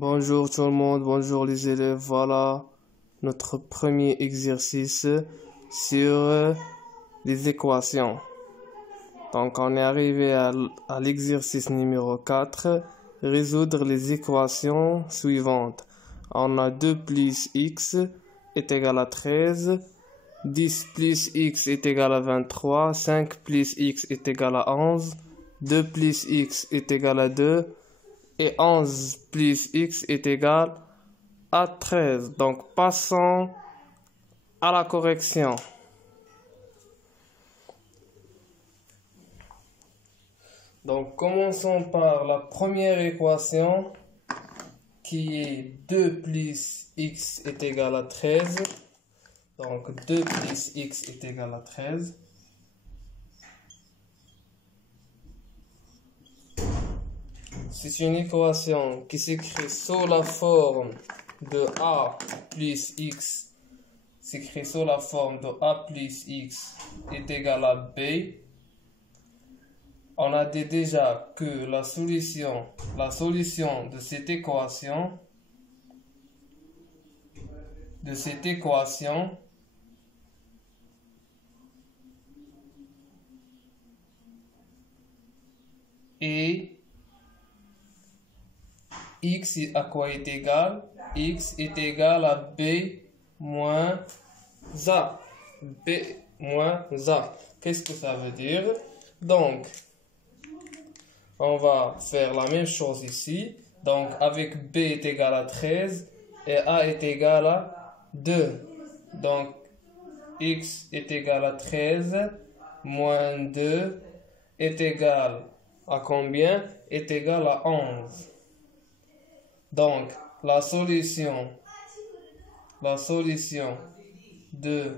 Bonjour tout le monde, bonjour les élèves. Voilà notre premier exercice sur les équations. Donc on est arrivé à l'exercice numéro 4, résoudre les équations suivantes. On a 2 plus x est égal à 13, 10 plus x est égal à 23, 5 plus x est égal à 11, 2 plus x est égal à 2, et 11 plus x est égal à 13. Donc, passons à la correction. Donc, commençons par la première équation qui est 2 plus x est égal à 13. Donc, 2 plus x est égal à 13. C'est une équation qui s'écrit sous la forme de a plus x, s'écrit sous la forme de a plus x est égal à b. On a dit déjà que la solution de cette équation est x à quoi est égal? X est égal à b moins a. B moins a. Qu'est-ce que ça veut dire? Donc, on va faire la même chose ici. Donc, avec b est égal à 13 et a est égal à 2. Donc, x est égal à 13 moins 2 est égal à combien? Est égal à 11. Donc, la solution de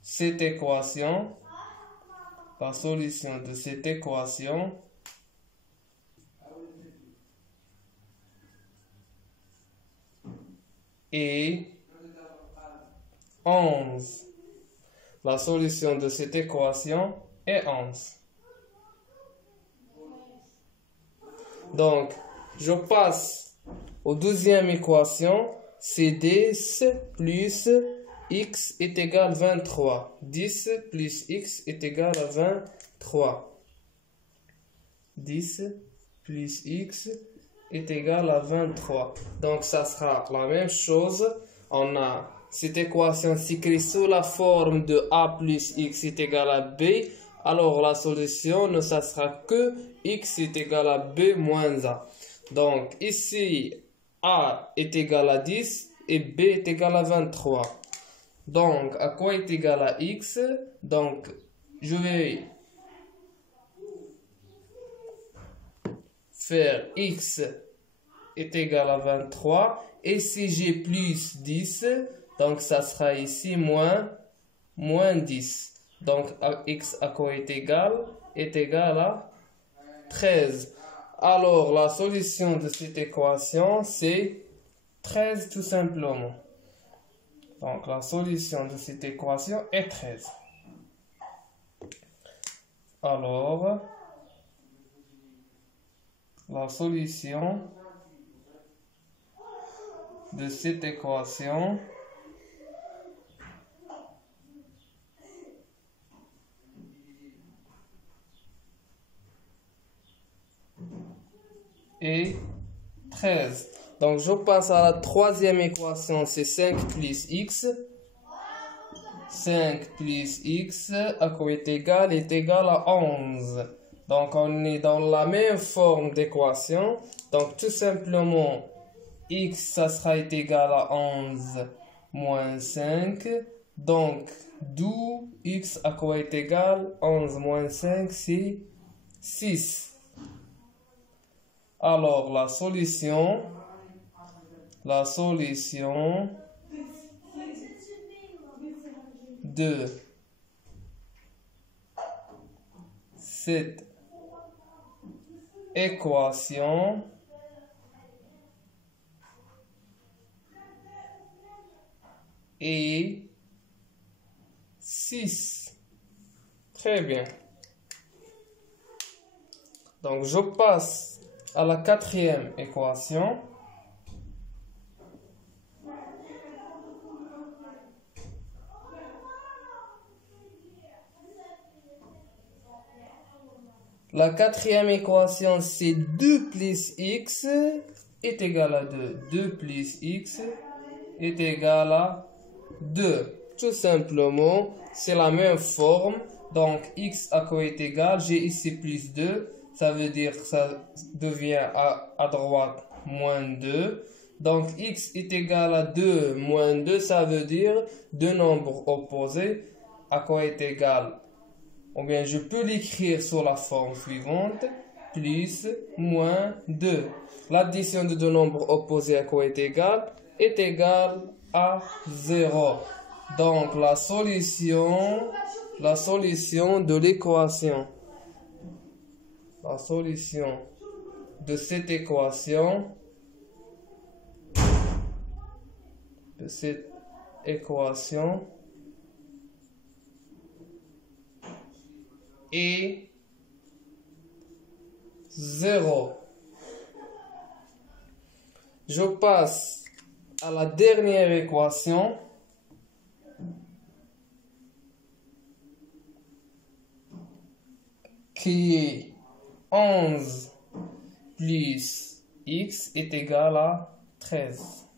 cette équation, est 11. La solution de cette équation est 11. Donc, je passe aux deuxième équation, c'est 10 plus x est égal à 23. 10 plus x est égal à 23. 10 plus x est égal à 23. Donc, ça sera la même chose. On a cette équation s'écrit sous la forme de a plus x est égal à b. Alors, la solution ne ça sera que x est égal à b moins a. Donc, ici, a est égal à 10 et b est égal à 23. Donc, à quoi est égal à x? Donc, je vais faire x est égal à 23. Et si j'ai plus 10, donc ça sera ici moins 10. Donc, x à quoi est égal? Est égal à 13. Alors, la solution de cette équation, c'est 13 tout simplement. Donc, la solution de cette équation est 13. Alors, la solution de cette équation est 13. Donc, je passe à la troisième équation, c'est 5 plus x. 5 plus x à quoi est égal à 11. Donc, on est dans la même forme d'équation. Donc, tout simplement, x, ça sera égal à 11 moins 5. Donc, d'où x à quoi est égal? 11 moins 5, c'est 6. Alors, la solution de cette équation est 6. Très bien. Donc, je passe à la quatrième équation. La quatrième équation, c'est 2 plus x est égal à 2. 2 plus x est égal à 2. Tout simplement, c'est la même forme. Donc, x à quoi est égal? J'ai ici plus 2. Ça veut dire que ça devient à droite moins 2. Donc, x est égal à 2 moins 2. Ça veut dire deux nombres opposés à quoi est égal. Ou bien, je peux l'écrire sous la forme suivante. Plus, moins 2. L'addition de deux nombres opposés à quoi est égal à 0. Donc, la solution de l'équation. La solution de cette équation. Est 0. Je passe à la dernière équation. Qui est 11 plus x est égal à 13.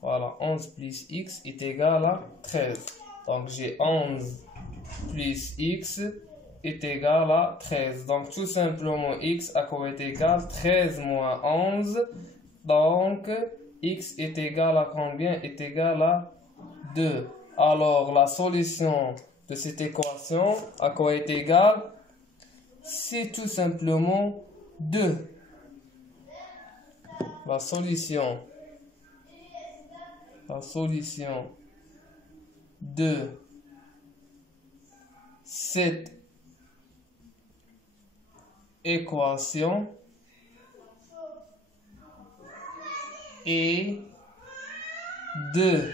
Voilà, 11 plus x est égal à 13. Donc j'ai 11 plus x est égal à 13. Donc tout simplement x à quoi est égal? 13 moins 11. Donc x est égal à combien? Est égal à 2. Alors la solution de cette équation à quoi est égal? C'est tout simplement 2. La solution de cette équation est 2.